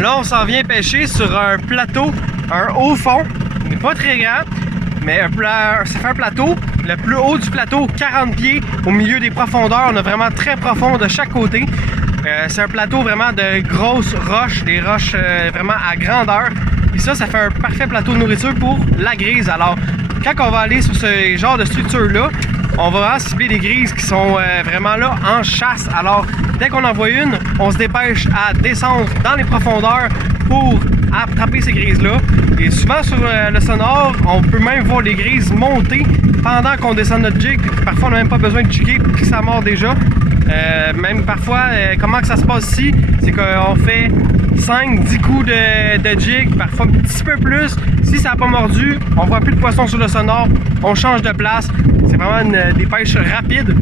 Là, on s'en vient pêcher sur un plateau, un haut fond. Il n'est pas très grand, mais ça fait un plateau. Le plus haut du plateau, 40 pieds au milieu des profondeurs. On a vraiment très profond de chaque côté. C'est un plateau vraiment de grosses roches, des roches vraiment à grandeur. Et ça fait un parfait plateau de nourriture pour la grise. Alors, quand on va aller sur ce genre de structure-là, on va cibler des grises qui sont vraiment là en chasse. Alors, dès qu'on en voit une, on se dépêche à descendre dans les profondeurs pour attraper ces grises-là. Et souvent sur le sonore, on peut même voir les grises monter pendant qu'on descend notre jig. Parfois, on n'a même pas besoin de jigger puis ça mord déjà. Même parfois, comment que ça se passe ici, c'est qu'on fait 5-10 coups de jig, parfois un petit peu plus. Si ça n'a pas mordu, on voit plus de poissons sur le sonore, on change de place. C'est vraiment des pêches rapides.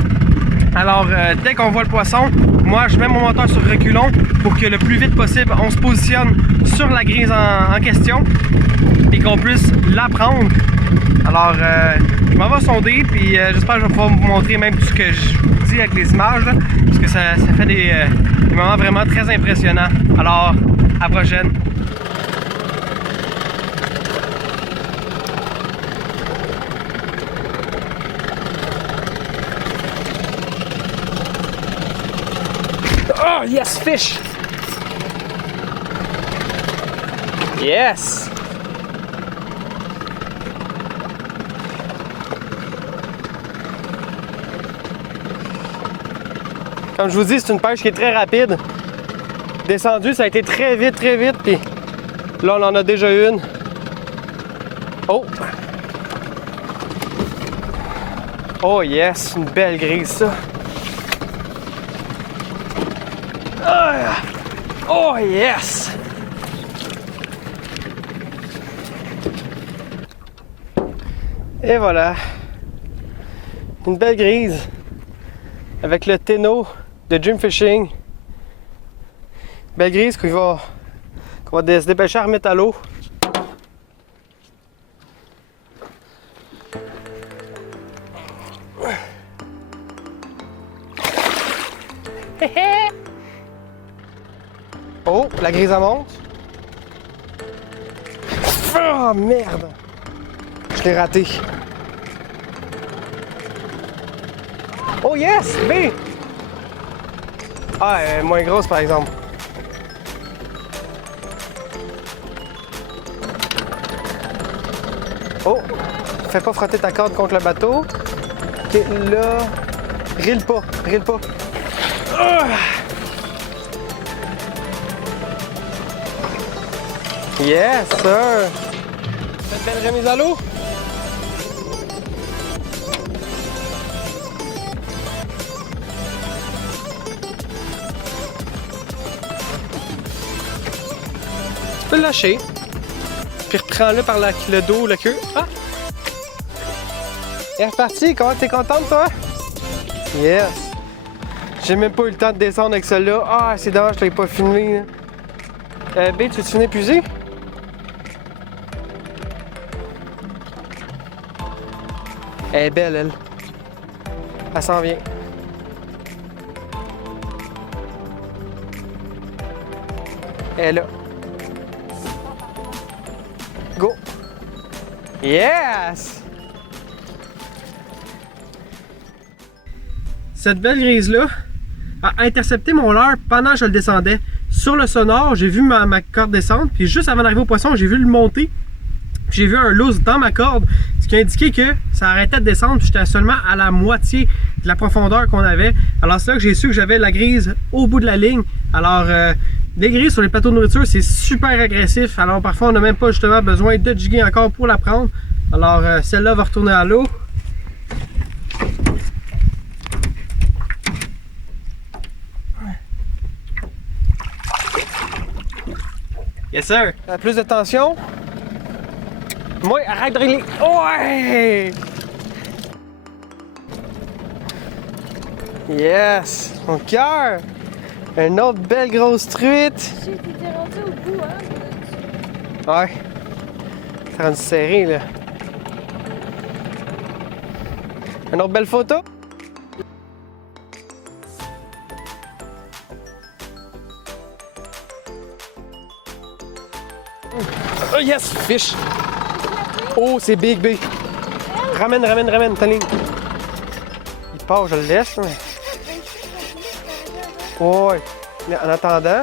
Alors, dès qu'on voit le poisson, moi je mets mon moteur sur reculon pour que le plus vite possible, on se positionne sur la grise en question et qu'on puisse la prendre. Alors, je m'en vais sonder, puis j'espère que je vais pouvoir vous montrer même tout ce que je vous dis avec les images, là, parce que ça fait des moments vraiment très impressionnants. Alors, à la prochaine! Oh, yes, fish! Yes! Comme je vous dis, c'est une pêche qui est très rapide. Descendu, ça a été très vite, puis là, on en a déjà une. Oh! Oh yes, une belle grise, ça. Oh yes! Et voilà. Une belle grise avec le Tenno de Dream Fishing. Belle grise qu'on va se dépêcher à remettre à l'eau. Oh, la grise elle monte. Oh merde! Je l'ai raté. Oh yes! B! Ah, elle est moins grosse par exemple. Oh! Fais pas frotter ta corde contre le bateau. Ok, là. Rille pas. Oh! Yes, sir! Faites belle remise à l'eau! Tu peux le lâcher. Puis reprends-le par le dos, la queue. Ah! Elle est repartie. Comment t'es contente, toi? Yes! J'ai même pas eu le temps de descendre avec celle-là. Ah, c'est dommage, je l'ai pas filmé. B, tu veux-tu venir puiser? Elle est belle, elle. Elle s'en vient. Elle est là. Go! Yes! Cette belle grise-là a intercepté mon leurre pendant que je le descendais. Sur le sonore, j'ai vu ma corde descendre, puis juste avant d'arriver au poisson, j'ai vu le monter. J'ai vu un loose dans ma corde, ce qui indiquait que ça arrêtait de descendre, puis j'étais seulement à la moitié de la profondeur qu'on avait. Alors c'est là que j'ai su que j'avais la grise au bout de la ligne. Alors les grises sur les plateaux de nourriture, c'est super agressif. Alors parfois on n'a même pas justement besoin de jigger encore pour la prendre. Alors celle-là va retourner à l'eau. Yes sir! Plus de tension. Moi, arrête de régler. Ouais! Yes! Mon cœur! Une autre belle grosse truite. J'ai été rendu au bout, hein? Ouais. C'est rendu serré, là. Une autre belle photo? Oh yes, fish! Oh, c'est big, big! Ramène, ta ligne. Il part, je le laisse. Mais... ouais. En attendant.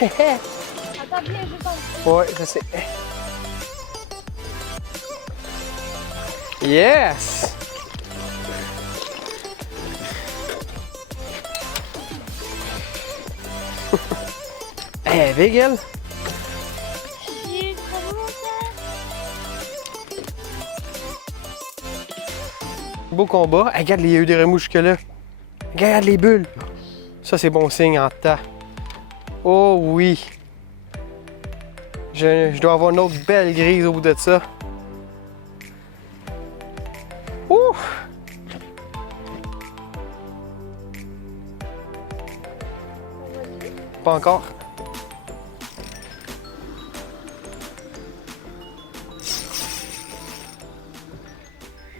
Attends bien, juste en dessous. Ouais, je sais. Yes! Hey, big elle! J'ai trop longtemps. Beau combat. Hey, regarde, il y a eu des remous jusque-là. Regarde les bulles. Ça, c'est bon signe en temps. Oh oui! Je dois avoir une autre belle grise au bout de ça. Ouh! Pas encore.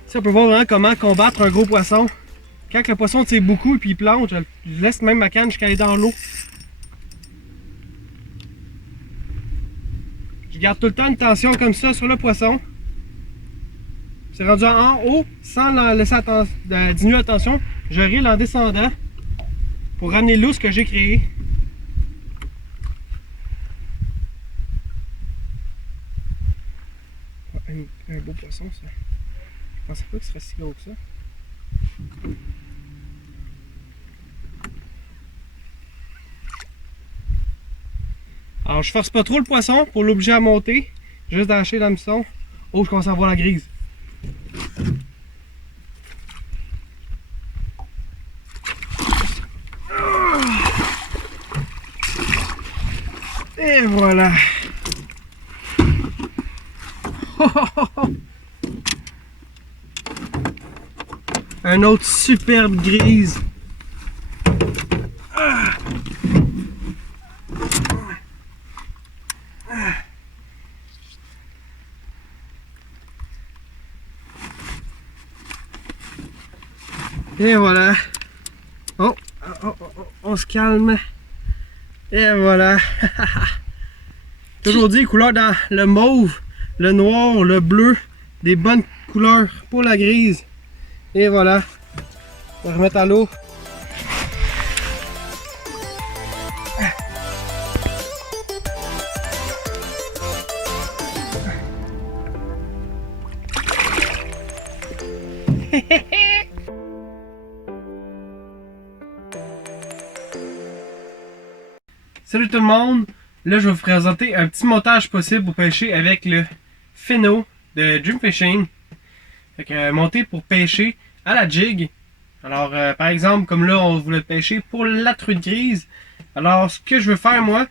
Ça, on peut voir vraiment comment combattre un gros poisson. Quand le poisson tire beaucoup et puis il plonge, je laisse même ma canne jusqu'à aller dans l'eau. Je garde tout le temps une tension comme ça sur le poisson. C'est rendu en haut, sans laisser diminuer la tension, je rille en descendant pour ramener l'eau ce que j'ai créé. Un beau poisson, ça. Je pensais pas qu'il serait si gros que ça. Alors, je force pas trop le poisson pour l'obliger à monter. Juste d'acheter l'hameçon. Oh, je commence à voir la grise. Et voilà. Un autre superbe grise. Et voilà. Oh, on se calme. Et voilà. Toujours dit, couleur dans le mauve, le noir, le bleu, des bonnes couleurs pour la grise. Et voilà. On va remettre à l'eau. Salut tout le monde! Là, je vais vous présenter un petit montage possible pour pêcher avec le Finno de Dream Fishing. Fait que monté pour pêcher à la jig. Alors, par exemple, comme là, on voulait pêcher pour la truite grise. Alors, ce que je veux faire, moi,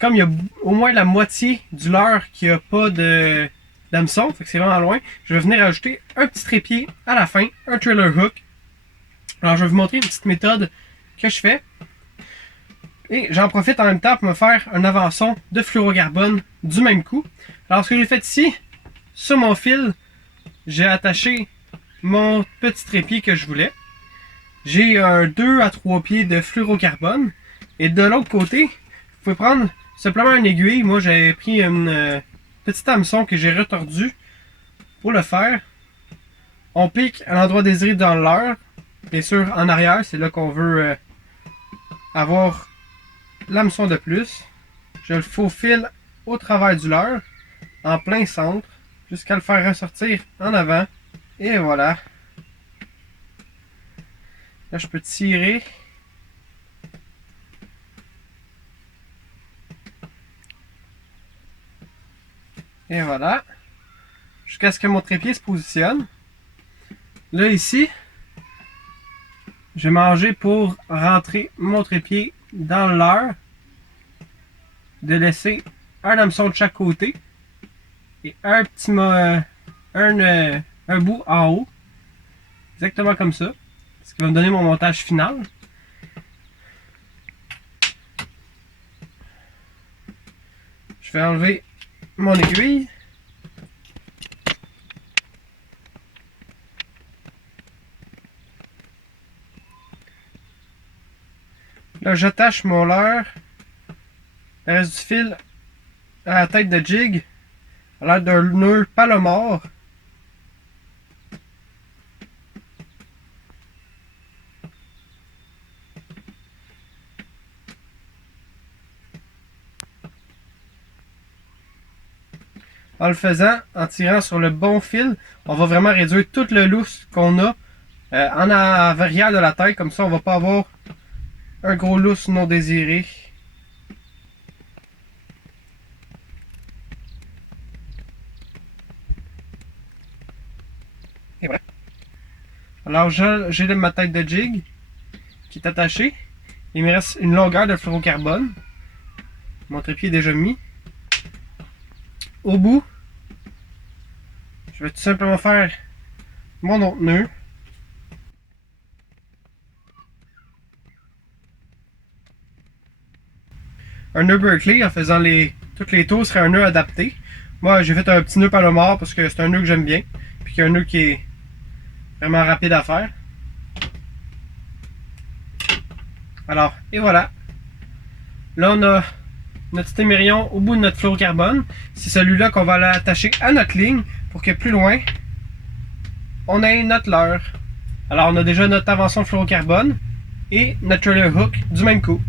comme il y a au moins la moitié du leurre qui n'a pas d'hameçon, fait que c'est vraiment loin, je vais venir ajouter un petit trépied à la fin, un trailer hook. Alors, je vais vous montrer une petite méthode que je fais. Et j'en profite en même temps pour me faire un avançon de fluorocarbone du même coup. Alors, ce que j'ai fait ici, sur mon fil, j'ai attaché mon petit trépied que je voulais. J'ai un 2 à 3 pieds de fluorocarbone. Et de l'autre côté, vous pouvez prendre simplement une aiguille. Moi, j'avais pris une petite hameçon que j'ai retordu pour le faire. On pique à l'endroit désiré dans le leurre. Bien sûr, en arrière, c'est là qu'on veut avoir l'hameçon de plus. Je le faufile au travers du leurre, en plein centre, jusqu'à le faire ressortir en avant. Et voilà. Là, je peux tirer. Et voilà. Jusqu'à ce que mon trépied se positionne. Là, ici, je vais manger pour rentrer mon trépied dans le leurre. De laisser un hameçon de chaque côté. Et un petit un bout en haut. Exactement comme ça. Ce qui va me donner mon montage final. Je vais enlever mon aiguille. Là, j'attache mon leurre. Le reste du fil à la tête de jig. À l'air d'un nœud palomar. En le faisant, en tirant sur le bon fil, on va vraiment réduire tout le lousse qu'on a en arrière de la tête. Comme ça, on va pas avoir un gros lousse non désiré. Et voilà. Alors, j'ai ma tête de jig qui est attachée. Il me reste une longueur de fluorocarbone. Mon trépied est déjà mis. Au bout, je vais tout simplement faire mon autre nœud. Un nœud Berkeley en faisant toutes les tours serait un nœud adapté. Moi j'ai fait un petit nœud palomar parce que c'est un nœud que j'aime bien. Puis qu'il y a un nœud qui est vraiment rapide à faire. Alors, et voilà. Là on a notre témérion au bout de notre fluorocarbone. C'est celui-là qu'on va l'attacher à notre ligne pour que plus loin, on ait notre leurre. Alors on a déjà notre avançon de fluorocarbone et notre trailer hook du même coup.